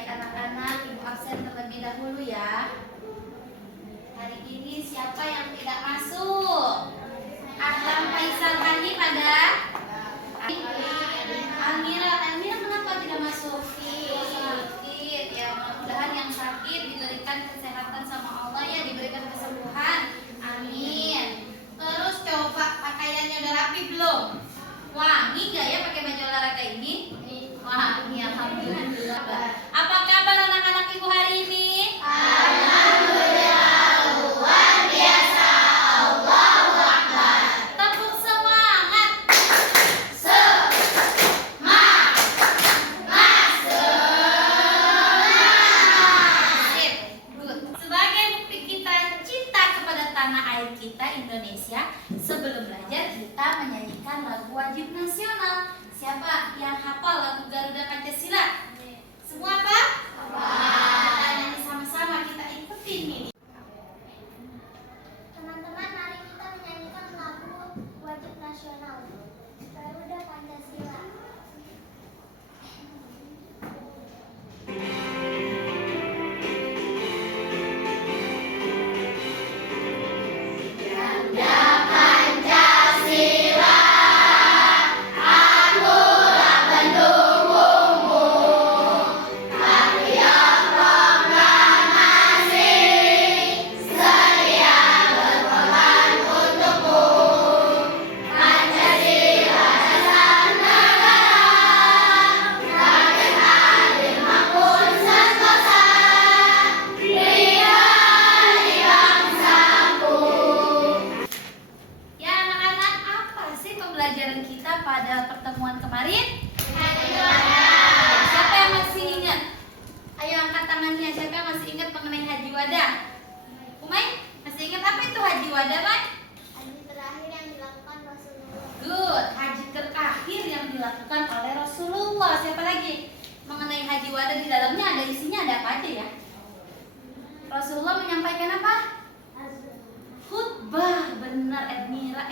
Baik anak-anak, ibu absen terlebih dahulu ya. Hari ini siapa yang tidak masuk? Akram Faisal Hanif ada? Almira kenapa tidak masuk? Sakit. Ya, mudah-mudahan yang sakit diberikan kesehatan sama Allah ya, diberikan kesembuhan. Amin. Terus coba pakaiannya udah rapi belum? Wangi gak ya pakai baju olahraga ini? Wangi, alhamdulillah. Apa kabar anak-anak ibu hari ini? Alhamdulillah, luar biasa. Allahu Akbar. Tepuk semangat. Sip, good. Sebagai bukti kita cinta kepada tanah air kita Indonesia, sebelum belajar kita menyanyikan lagu wajib nasional. Siapa yang hafal lagu Garuda Pancasila? Semua apa? Kita nyanyi sama-sama, kita ikutin ini. Teman-teman, mari kita menyanyikan lagu wajib nasional Garuda Pancasila. Ya anak-anak, apa sih pembelajaran kita pada pertemuan kemarin? Siapa yang masih ingat? Ayo angkat tangannya. Siapa yang masih ingat mengenai Haji Wada? Umay, masih ingat apa itu Haji Wada, Mai? Haji terakhir yang dilakukan Rasulullah. Good, haji terakhir yang dilakukan oleh Rasulullah. Siapa lagi? Mengenai Haji Wada di dalamnya ada isinya, ada apa aja ya? Rasulullah menyampaikan apa? Khutbah. Benar, Amira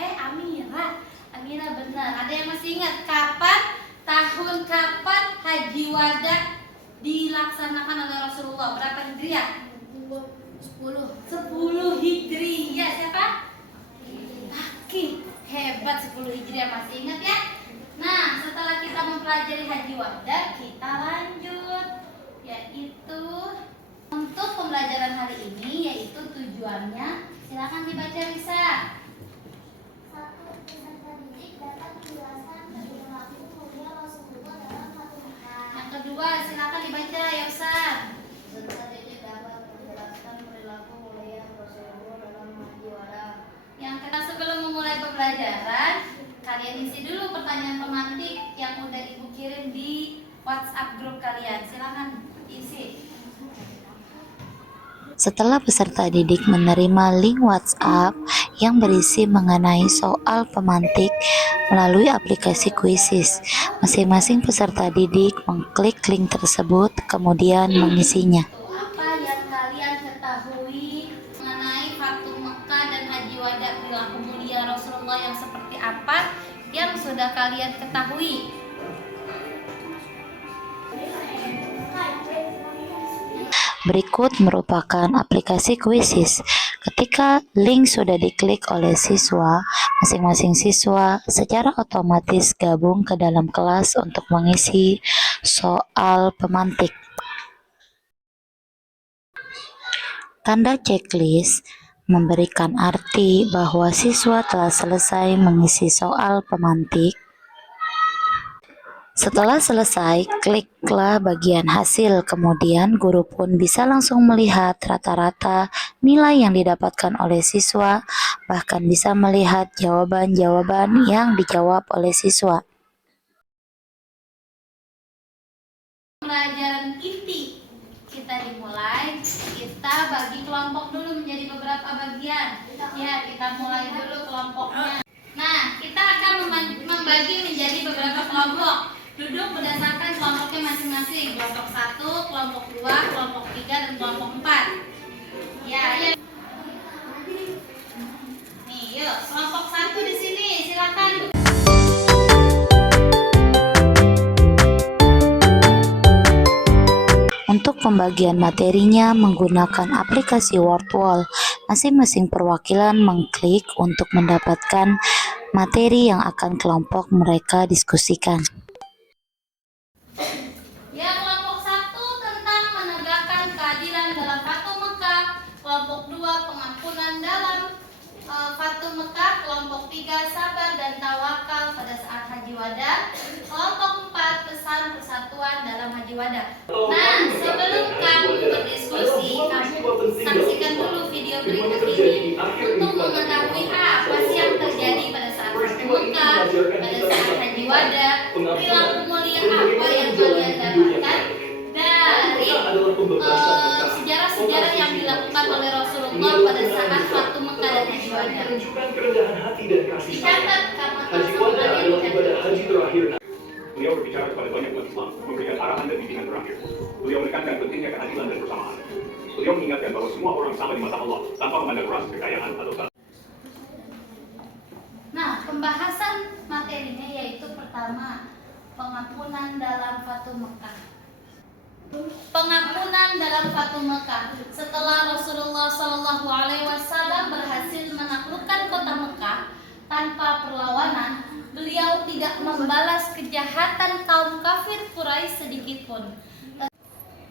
benar. Ada yang masih ingat tahun kapan Haji Wada dilaksanakan oleh Rasulullah? Berapa Hijriah? 10 Hijriah. Siapa? Aki. Hebat, 10 Hijriah masih ingat ya? Nah, setelah kita mempelajari Haji Wada, kita lanjut, yaitu untuk pembelajaran hari ini, yaitu tujuannya. Silakan dibaca, Risa. 1. Peserta didik dapat menjelaskan perilaku mulia Rasulullah dalam satu hal. Yang kedua, silakan dibaca, Yosan. Peserta didik dapat menjelaskan perilaku mulia Rasulullah dalam Haji Wada. Yang ketiga, sebelum memulai pembelajaran, kalian isi dulu pertanyaan pemantik yang udah ibu kirim di WhatsApp grup kalian. Silakan isi. Setelah peserta didik menerima link WhatsApp yang berisi mengenai soal pemantik melalui aplikasi Quizizz, masing-masing peserta didik mengklik link tersebut kemudian mengisinya. Apa yang kalian ketahui mengenai Fatum Mekah dan Haji Wada, perilaku mulia Rasulullah yang seperti apa yang sudah kalian ketahui? Berikut merupakan aplikasi Quizizz. Ketika link sudah diklik oleh siswa, masing-masing siswa secara otomatis gabung ke dalam kelas untuk mengisi soal pemantik. Tanda checklist memberikan arti bahwa siswa telah selesai mengisi soal pemantik. Setelah selesai, kliklah bagian hasil. Kemudian guru pun bisa langsung melihat rata-rata nilai yang didapatkan oleh siswa, bahkan bisa melihat jawaban-jawaban yang dijawab oleh siswa. Pembelajaran inti kita dimulai. Kita bagi kelompok dulu menjadi beberapa bagian. Ya, kita mulai dulu kelompoknya. Nah, kita akan membagi menjadi beberapa kelompok. Duduk berdasarkan kelompoknya masing-masing. Kelompok 1, kelompok 2, kelompok 3, dan kelompok 4. Ya. Nih, yuk. Kelompok 1 di sini, silakan. Untuk pembagian materinya menggunakan aplikasi Wordwall, masing-masing perwakilan mengklik untuk mendapatkan materi yang akan kelompok mereka diskusikan. Ya, kelompok 1 tentang menegakkan keadilan dalam Fatu Mekah, kelompok 2 pengampunan dalam Fatu Mekah, kelompok 3 sabar dan tawakal pada saat Haji Wada, kelompok 4 pesan persatuan dalam Haji Wada. Nah, sebelum kamu berdiskusi, kamu saksikan dulu video berikut ini untuk mengetahui apa sih yang terjadi pada saat Fatu Mekah, pada saat Haji Wada, perilaku mulia apa yang kalian dapatkan dari sejarah-sejarah yang dilakukan oleh Rasulullah pada saat Fatu Mekah dan Haji Wada. Dicatat karena haji terakhir. Beliau berbicara kepada banyak umat Islam, memberikan arahan dan bimbingan terakhir. Beliau menekankan pentingnya keadilan dan persamaan. Beliau mengingatkan bahwa semua orang sama di mata Allah, tanpa memandang ras, kekayaan, atau status. Nah, pembahasan materinya yaitu pertama, pengampunan dalam Fatu Mekah. Pengampunan dalam Fatu Mekah. Setelah Rasulullah SAW berhasil menaklukkan kota Mekah tanpa perlawanan, beliau tidak membalas kejahatan kaum kafir Quraisy sedikitpun.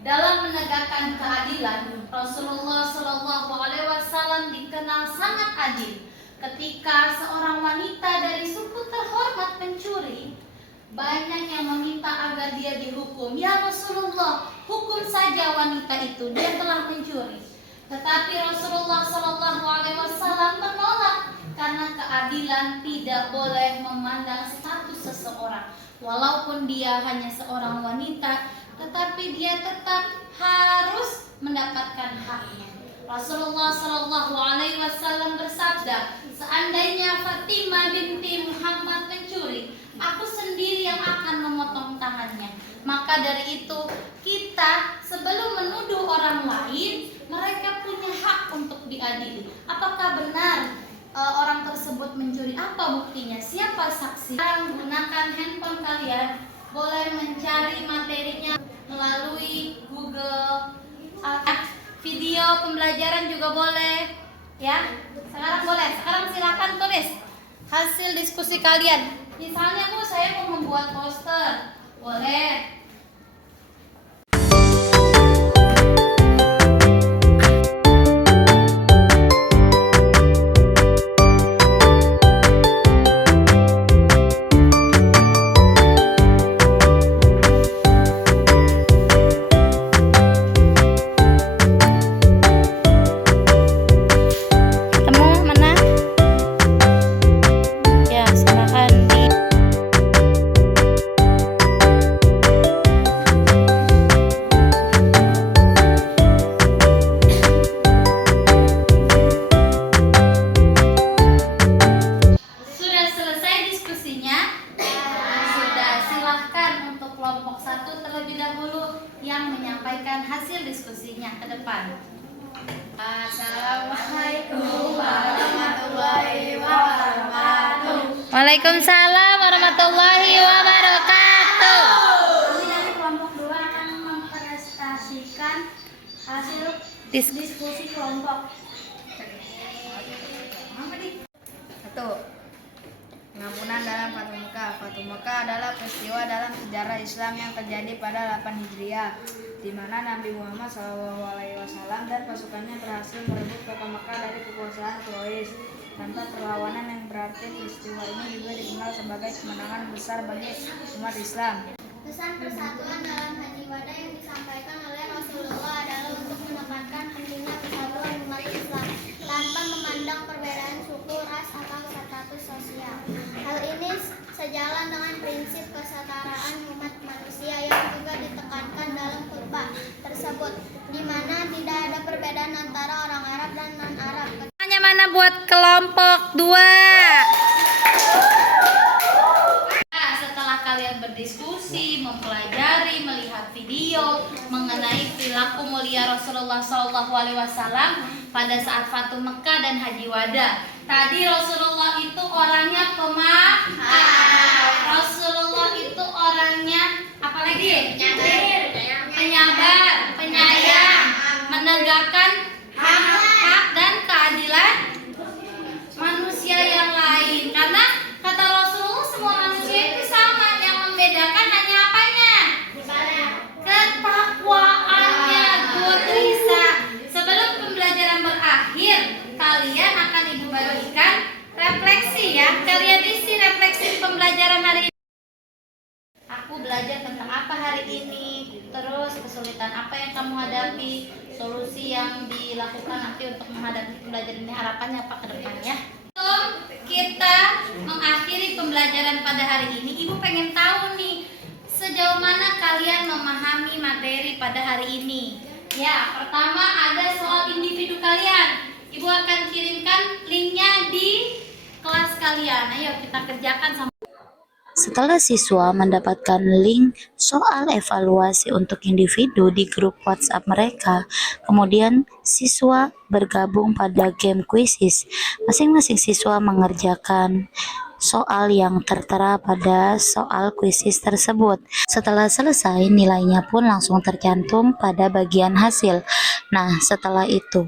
Dalam menegakkan keadilan, Rasulullah SAW dikenal sangat adil. Ketika seorang wanita dari suku terhormat mencuri, banyak yang meminta agar dia dihukum. Ya Rasulullah, hukum saja wanita itu, dia telah mencuri. Tetapi Rasulullah SAW menolak karena keadilan tidak boleh memandang status seseorang. Walaupun dia hanya seorang wanita, tetapi dia tetap harus mendapatkan haknya. Rasulullah SAW bersabda, seandainya Fatimah binti Muhammad mencuri, aku sendiri yang akan memotong tangannya. Maka dari itu kita sebelum menuduh orang lain, mereka punya hak untuk diadili. Apakah benar orang tersebut mencuri? Apa buktinya? Siapa saksi? Sekarang gunakan handphone kalian, boleh mencari materinya melalui Google, video pembelajaran juga boleh, ya. Sekarang boleh. Sekarang silakan tulis hasil diskusi kalian. Misalnya Bu, saya mau membuat poster, boleh. Kelompok 1 terlebih dahulu yang menyampaikan hasil diskusinya ke depan. Assalamualaikum warahmatullahi wabarakatuh. Waalaikumsalam warahmatullahi wabarakatuh. Kami dari kelompok 2 akan mempresentasikan hasil diskusi kelompok. 1. Pengampunan dalam Fatu Mekah. Fatu Mekah adalah peristiwa dalam sejarah Islam yang terjadi pada 8 Hijriah, di mana Nabi Muhammad SAW dan pasukannya berhasil merebut kota Mekah dari kekuasaan Quraisy tanpa perlawanan, yang berarti peristiwa ini juga dikenal sebagai kemenangan besar bagi umat Islam. Pesan persatuan dalam Haji Wada yang disampaikan oleh Rasulullah adalah untuk menekankan pentingnya persatuan umat Islam tanpa memandang perbedaan suku, ras, atau status sosial. Hal ini sejalan dengan prinsip kesetaraan umat manusia yang juga ditekankan dalam khutbah tersebut, di mana tidak ada perbedaan antara orang Arab dan non-Arab. Tanya mana buat kelompok 2? Nah, setelah kalian berdiskusi, mempelajari, melihat video mengenai perilaku mulia Rasulullah SAW pada saat Fatu Mekah dan Haji Wada. Tadi Rasulullah itu orangnya pemaaf. Rasulullah itu orangnya apalagi? Penyayang. penyabar, penyayang, menegakkan hak dan keadilan manusia yang lain. Karena kata Rasulullah semua manusia itu sama, yang membedakan hanya apanya? Ketakwaannya. Good Risa. Sebelum pembelajaran berakhir, kalian akan ibu bagikan refleksi ya. Kalian isi refleksi pembelajaran hari ini. Aku belajar tentang apa hari ini, terus kesulitan apa yang kamu hadapi, solusi yang dilakukan nanti untuk menghadapi pembelajaran ini, harapannya apa ke depannya. Sebelum kita mengakhiri pembelajaran pada hari ini, Ibu pengen tahu nih, sejauh mana kalian memahami materi pada hari ini. Ya, pertama ada soal individu kalian. Ibu akan kirimkan linknya di kelas kalian. Ayo kita kerjakan sama. Setelah siswa mendapatkan link soal evaluasi untuk individu di grup WhatsApp mereka, kemudian siswa bergabung pada game quizzes. Masing-masing siswa mengerjakan soal yang tertera pada soal quizzes tersebut. Setelah selesai, nilainya pun langsung tercantum pada bagian hasil. Nah, setelah itu,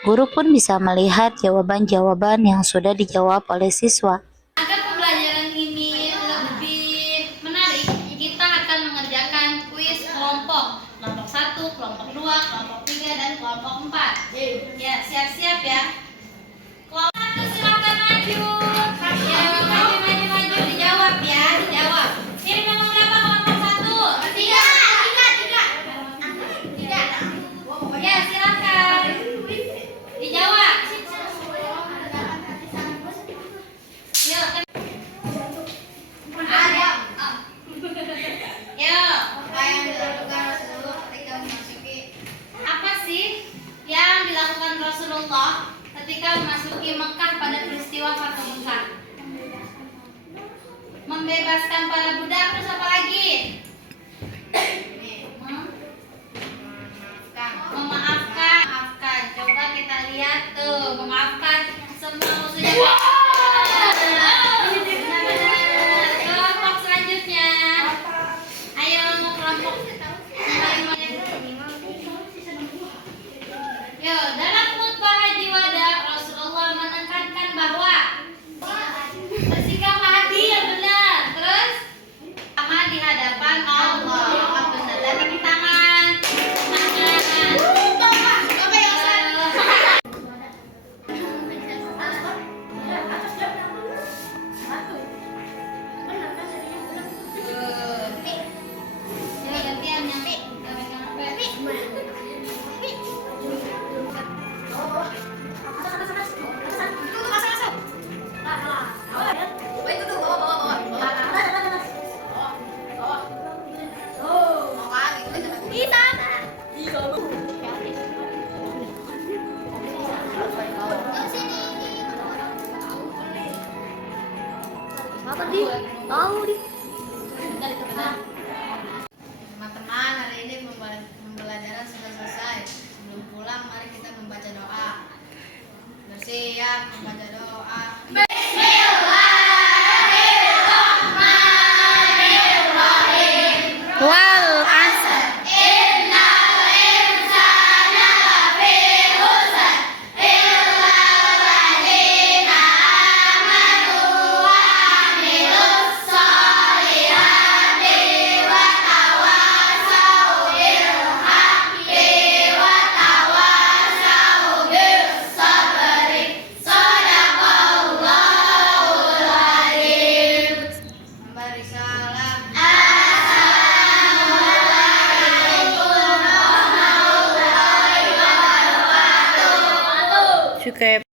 guru pun bisa melihat jawaban-jawaban yang sudah dijawab oleh siswa. Agar pembelajaran ini lebih menarik, kita akan mengerjakan kuis kelompok. Kelompok 1, kelompok 2, kelompok 3, dan kelompok 4. Ya, siap-siap ya. Kelompok 1 silakan maju. Ya, maju, dijawab ya, dijawab. Ini nomor berapa kelompok 1? 3. Ya, silakan. Dijawab. Yuk, apa sih yang dilakukan Rasulullah ketika memasuki Mekah pada peristiwa Fatu Mekah? Membebaskan para budak, terus apa lagi? Memaafkan. Coba kita lihat tuh, memaafkan semua musuhnya. Benar-benar. Kelompok selanjutnya. Ayo kelompok. Yo, dalam khutbah Haji Wada, Rasulullah menekankan bahwa bersikap adil, benar. Terus sama di hadapan Allah. Benar. Dan tinggi tangan. Teman-teman, hari ini pembelajaran sudah selesai. Sebelum pulang, mari kita membaca doa. Bersiap.